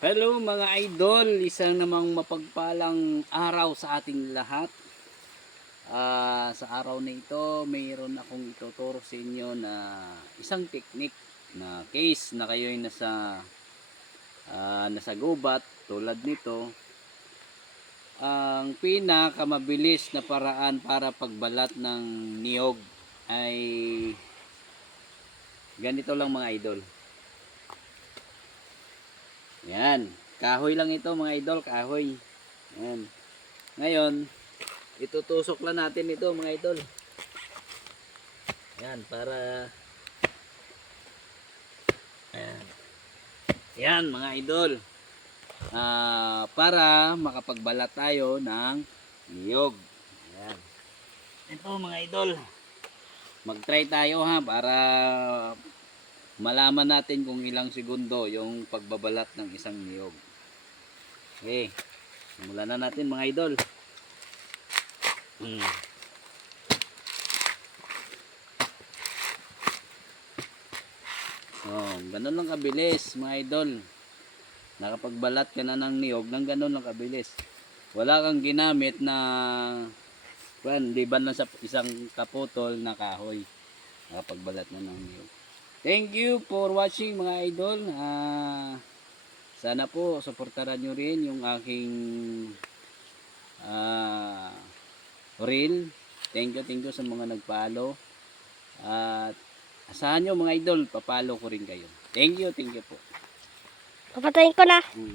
Hello mga idol, isang namang mapagpalang araw sa ating lahat. Sa araw na ito, mayroon akong ituturo sa inyo na isang technique na case na kayo'y nasa gubat tulad nito. Ang pinakamabilis na paraan para pagbalat ng niyog ay ganito lang mga idol. Yan, kahoy lang ito mga idol, kahoy. Yan. Ngayon, itutusok lang natin ito mga idol. Yan, para yan, yan mga idol. Para makapagbalat tayo ng niyog. Yan. Ito mga idol. Mag-try tayo ha para malaman natin kung ilang segundo yung pagbabalat ng isang niyog. Okay. Simulan na natin mga idol. Ganun lang kabilis mga idol. Nakapagbalat ka na ng niyog ng ganun lang kabilis. Wala kang ginamit na liban lang sa isang kaputol na kahoy. Nakapagbalat na ng niyog. Thank you for watching mga idol. Sana po suportahan nyo rin yung aking reel. Thank you sa mga nag-follow. At asahan nyo mga idol, papalo ko rin kayo. Thank you po. Papatayin ko na.